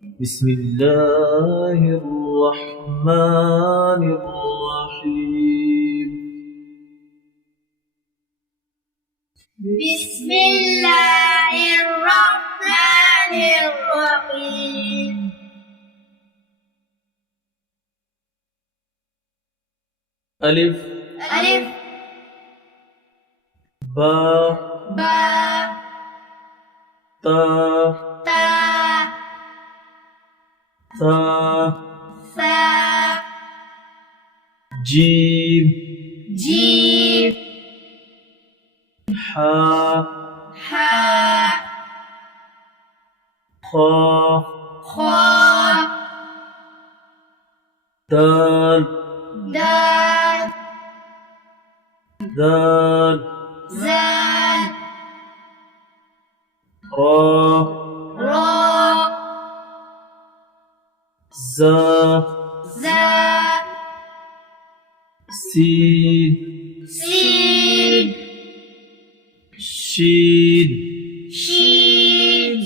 بسم الله الرحمن الرحيم. بسم الله الرحمن الرحيم. ألف ألف با با تا تا ثا ثا جيم جيم حا حا خا خا دال دال ذال زال را را زا زا سين سين شين شين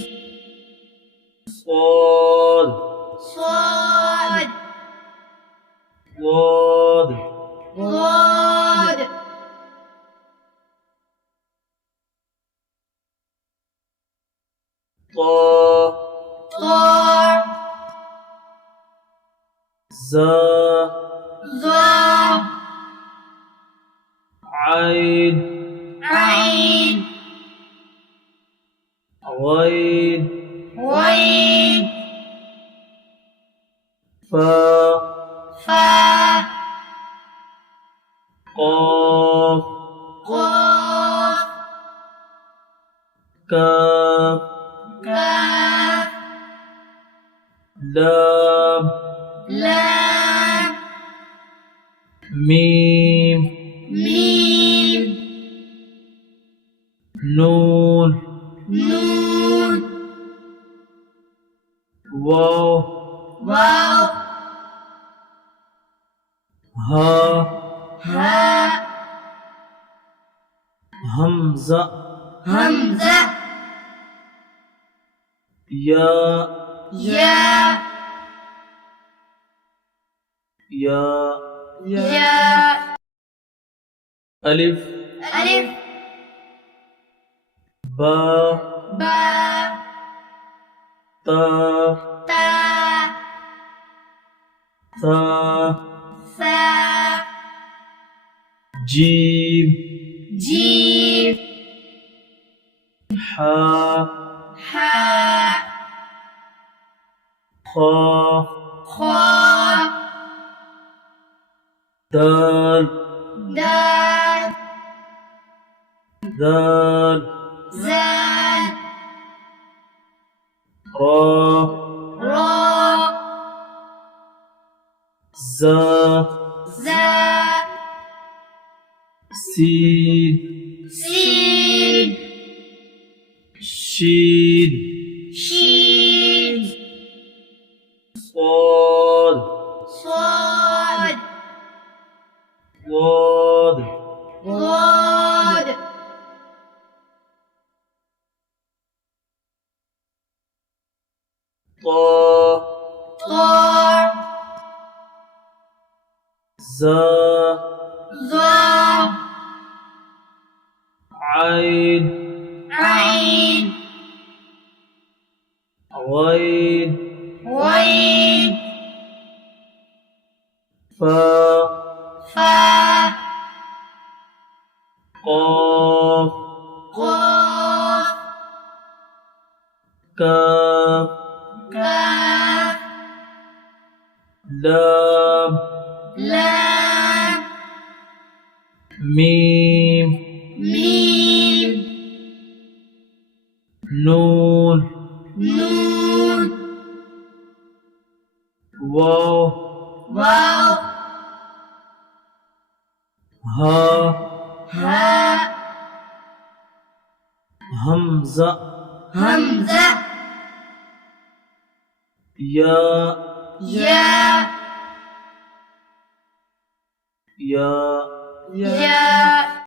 صاد صاد ضاد ضاد طا طا زا ظا عين عين غين غين فا فا قاف قاف كاف كاف لام لام ميم ميم نون نون واو واو ها هاء همزة همزة يا يا يا يا ألف ألف با با تا تا ثا ثا جيم جيم حا حا خا خا دال دال ذال زال را را زا زا سين سين شين شين صاد صاد ضاد ضاد طا طا زا ظا عين عين غين غين فا فا قاف قاف كاف كاف لام لام ميم ميم نون نون واو واو ها هاء همزة همزة يا يا يا يا